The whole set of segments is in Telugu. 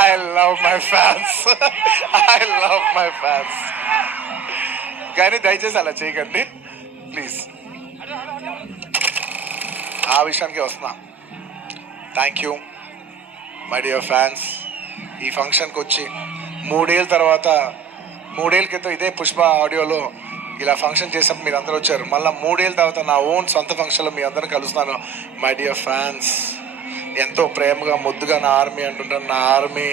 I love my fans. I love my fans. కానీ దయచేసి అలా చేయకండి ప్లీజ్. ఆ విషయానికి వస్తున్నా. Thank you my dear fans. ఈ ఫంక్షన్కి వచ్చి 3 ఏళ్ళ తర్వాత, 3 ఏళ్ళ క్రితం ఇదే పుష్ప ఆడియోలో ఇలా ఫంక్షన్ చేసినప్పుడు మీరు అందరూ వచ్చారు. మళ్ళీ 3 ఏళ్ళ తర్వాత నా ఓన్ సొంత ఫంక్షన్లో మీ అందరూ కలుస్తున్నాను. మై డియర్ ఫ్యాన్స్, ఎంతో ప్రేమగా ముద్దుగా నా ఆర్మీ అంటుంటాను. నా army,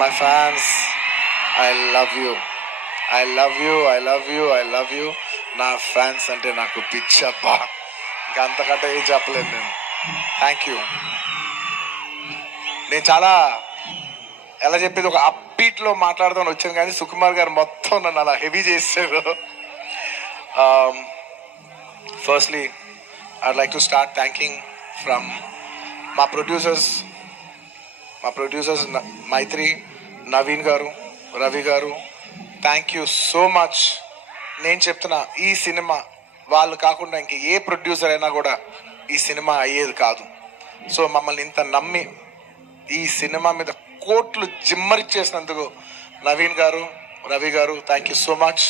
my fans, I love you, I love you, I love you, I love you. నా ఫ్యాన్స్ అంటే నాకు పిచ్చబ్బా, ఇంకా అంతకంటే ఏం చెప్పలేదు నేను. Thank you. నేను చాలా ఎలా చెప్పేది ఒక అప్బీట్లో మాట్లాడదామని వచ్చాను, కానీ సుకుమార్ గారు మొత్తం నన్ను అలా హెవీ చేశారు. Firstly I'd like to start thanking from మా ప్రొడ్యూసర్స్ మైత్రి, నవీన్ గారు, రవి గారు. Thank you so much. నేను చెప్తున్నా, ఈ సినిమా వాళ్ళు కాకుండా ఇంక ఏ ప్రొడ్యూసర్ అయినా కూడా ఈ సినిమా అయ్యేది కాదు. సో మమ్మల్ని ఇంత నమ్మి ఈ సినిమా మీద కోట్లు జిమ్మరిచ్చేసినందుకు నవీన్ గారు, రవి గారు, thank you so much.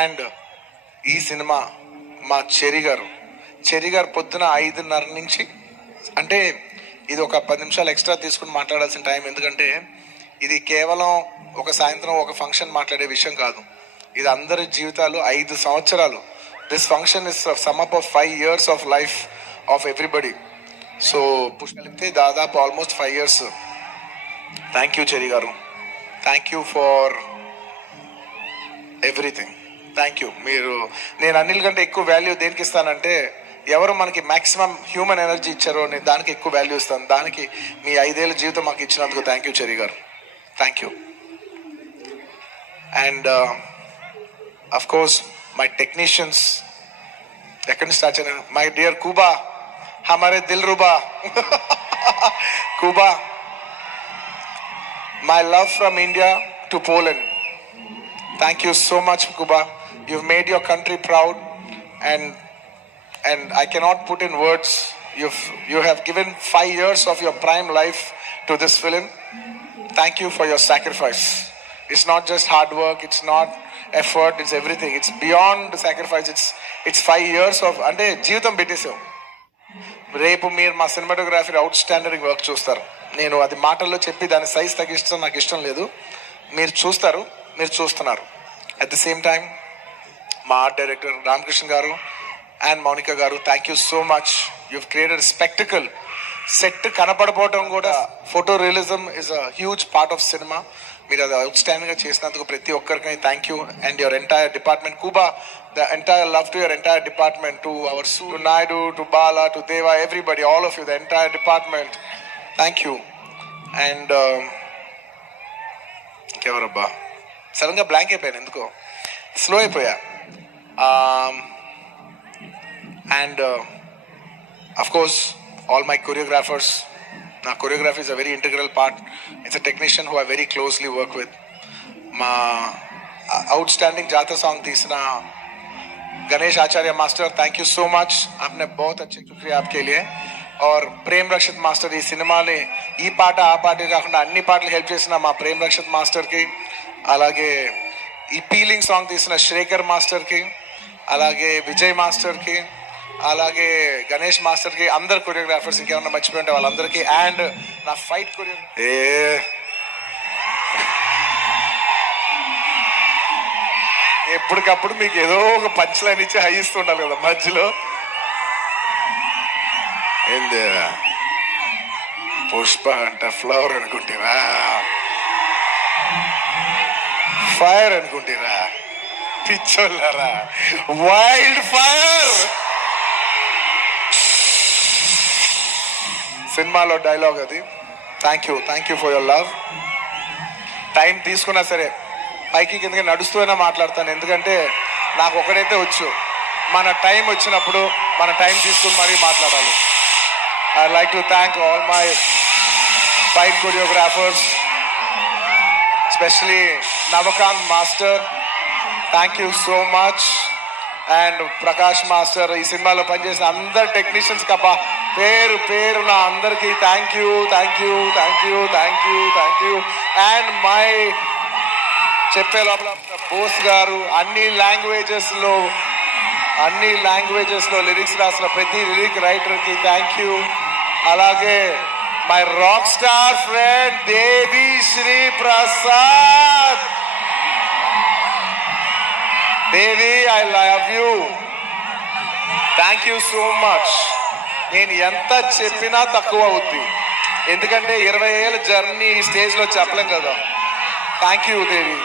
And ఈ సినిమా మా చెరి గారు పొద్దున 5:30 నుంచి, అంటే ఇది ఒక 10 నిమిషాలు ఎక్స్ట్రా తీసుకుని మాట్లాడాల్సిన టైం, ఎందుకంటే ఇది కేవలం ఒక సాయంత్రం ఒక ఫంక్షన్ మాట్లాడే విషయం కాదు. ఇది అందరి జీవితాలు 5 సంవత్సరాలు. This function is sum up of 5 years of life of everybody. So పుష్పలితే దాదాపు almost 5 years. Thank you Cherry గారు, thank you for everything. Thank you. నేను అన్నిల కంటే ఎక్కువ వాల్యూ దేనికి ఇస్తానంటే, ఎవరు మనకి మ్యాక్సిమం హ్యూమన్ ఎనర్జీ ఇచ్చారో నేను దానికి ఎక్కువ వాల్యూ ఇస్తాను. దానికి మీ 5 ఏళ్ళ జీవితం మాకు ఇచ్చినందుకు థ్యాంక్ యూ చెరి గారు, thank you. And of course my technicians, ఎక్కడి నుంచి స్టార్ట్ చేయను, మై డియర్ కూబా, హమారే దిల్ రుబా Kuba. My love from India to Poland. Thank you so much, Kuba. You've made your country proud, and I cannot put in words. You have given 5 years of your prime life to this film. Thank you for your sacrifice. It's not just hard work. It's not effort. It's everything. It's beyond the sacrifice. It's 5 years of ante జీవితం పెట్టేసావు. రేపు మీరు మా సినిమాటోగ్రఫీ అవుట్ స్టాండర్డ్ వర్క్ చూస్తారు. నేను అది మాటల్లో చెప్పి దాని సైజ్ తగ్గించడం నాకు ఇష్టం లేదు. మీరు చూస్తారు, మీరు చూస్తున్నారు. అట్ ద సేమ్ టైం మా ఆర్ట్ డైరెక్టర్ రామకృష్ణ గారు అండ్ మౌనిక గారు, thank you so much. You've created spectacle. Set కనపడపోవడం కూడా, photo realism is a huge part of cinema. మీరు అది అవుట్ స్టాండింగ్గా చేసినందుకు ప్రతి ఒక్కరికి thank you. And your entire department Kuba, the entire love to your entire department, to our to Naidu, to Bala, to Deva, everybody, all of you, the entire department, thank you. And kevarabba సడన్గా బ్లాంక్ అయిపోయాను, ఎందుకో స్లో అయిపోయా. And of course all my choreographers. నా choreography is a very integral part. It's a technician who I very closely work with. మా outstanding జాతర సాంగ్ తీసిన Ganesh Acharya master, thank you so much. आपने बहुत अच्छे शुक्रिया आपके लिए. और प्रेम रक्षित मास्टर, ఈ సినిమాని ఈ పాట ఆ పాట కాకుండా అన్ని పాటలు హెల్ప్ చేసిన మా ప్రేమ్ రక్షిత్ మాస్టర్కి, అలాగే ఈ పీలింగ్ సాంగ్ తీసిన శ్రేఖర్ మాస్టర్కి, అలాగే విజయ్ మాస్టర్కి, అలాగే గణేష్ మాస్టర్కి, అందరు కొరియోగ్రాఫర్స్, ఇంకేమన్నా మర్చిపోయి ఉంటే వాళ్ళందరికీ. అండ్ నా ఫైట్ ఎప్పటికప్పుడు మీకు ఏదో ఒక పంచ్ లైన్ ఇచ్చి హై ఇస్తూ ఉండాలి కదా మధ్యలో. ఏంది పుష్ప అంట ఫ్లవర్ అనుకుంటారా, ఫైర్ అనుకుంటారా, పిచ్చోళ్ళారా, వైల్డ్ ఫైర్. సినిమాలో డైలాగ్ అది. Thank you for your love. Time తీసుకున్నా సరే పైకి కిందకి నడుస్తూనే మాట్లాడతాను, ఎందుకంటే నాకు ఒకటైతే వచ్చు, మన టైం వచ్చినప్పుడు మన టైం తీసుకుని మరీ మాట్లాడాలి. I like to thank all my fight choreographers, especially Navakanth master, thank you so much. And Prakash master, ఈ సినిమాలో పనిచేసిన అందరు టెక్నీషియన్స్ కబ్బా పేరు పేరు నా అందరికీ థ్యాంక్ యూ. అండ్ మై చెప్పే లోపల బోస్ గారు అన్ని లాంగ్వేజెస్ లో లిరిక్స్ రాసిన ప్రతి లిరిక్ రైటర్ కి థ్యాంక్ యూ. అలాగే my rock star friend Devi Sri Prasad. Devi, I love you. Thank you so much. నేను ఎంత చెప్పినా తక్కువ అవుద్ది, ఎందుకంటే 20 ఏళ్ళ జర్నీ ఈ స్టేజ్ లో చెప్పలేం కదా. Thank you Devi.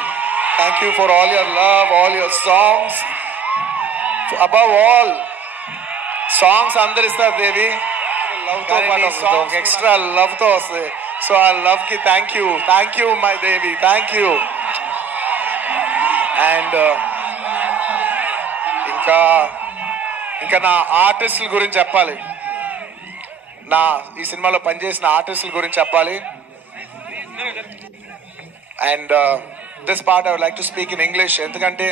Thank you for all your love, all your songs. Above all songs అందరు ఇస్తారు దేవి, లవ్ తో పాటు ఎక్స్ట్రా లవ్ తో వస్తాయి. సో ఆ లవ్ కి thank you my Devi, thank you. And ఇంకా నా ఆర్టిస్టుల గురించి చెప్పాలి, ఈ సినిమాలో పనిచేసిన ఆర్టిస్టుల గురించి చెప్పాలి. And this part I would like to speak in English, ఎందుకంటే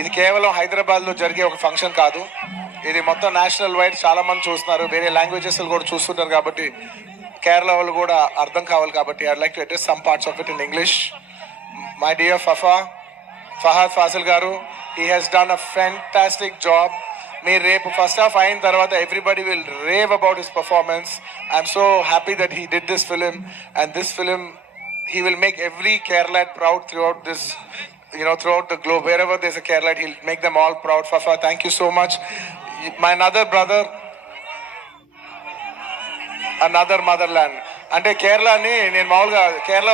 ఇది కేవలం హైదరాబాద్లో జరిగే ఒక ఫంక్షన్ కాదు, ఇది మొత్తం నేషనల్ వైడ్ చాలా మంది చూస్తున్నారు, వేరే లాంగ్వేజెస్ కూడా చూస్తుంటారు, కాబట్టి కేరళ వాళ్ళు కూడా అర్థం కావాలి. కాబట్టి I would like to address some parts of it in English. My dear Fahadh Faasil గారు, he has done a fantastic job. మీరు రేపు ఫస్ట్ హాఫ్ అయిన తర్వాత everybody will rave about his performance. I'm so happy that he did this film, and this film he will make every Keralite proud throughout this, throughout the globe. Wherever there's a Keralite, he'll make them all proud. Fafa, thank you so much. My another brother, another motherland. అంటే కేరళని నేను మామూలుగా కేరళ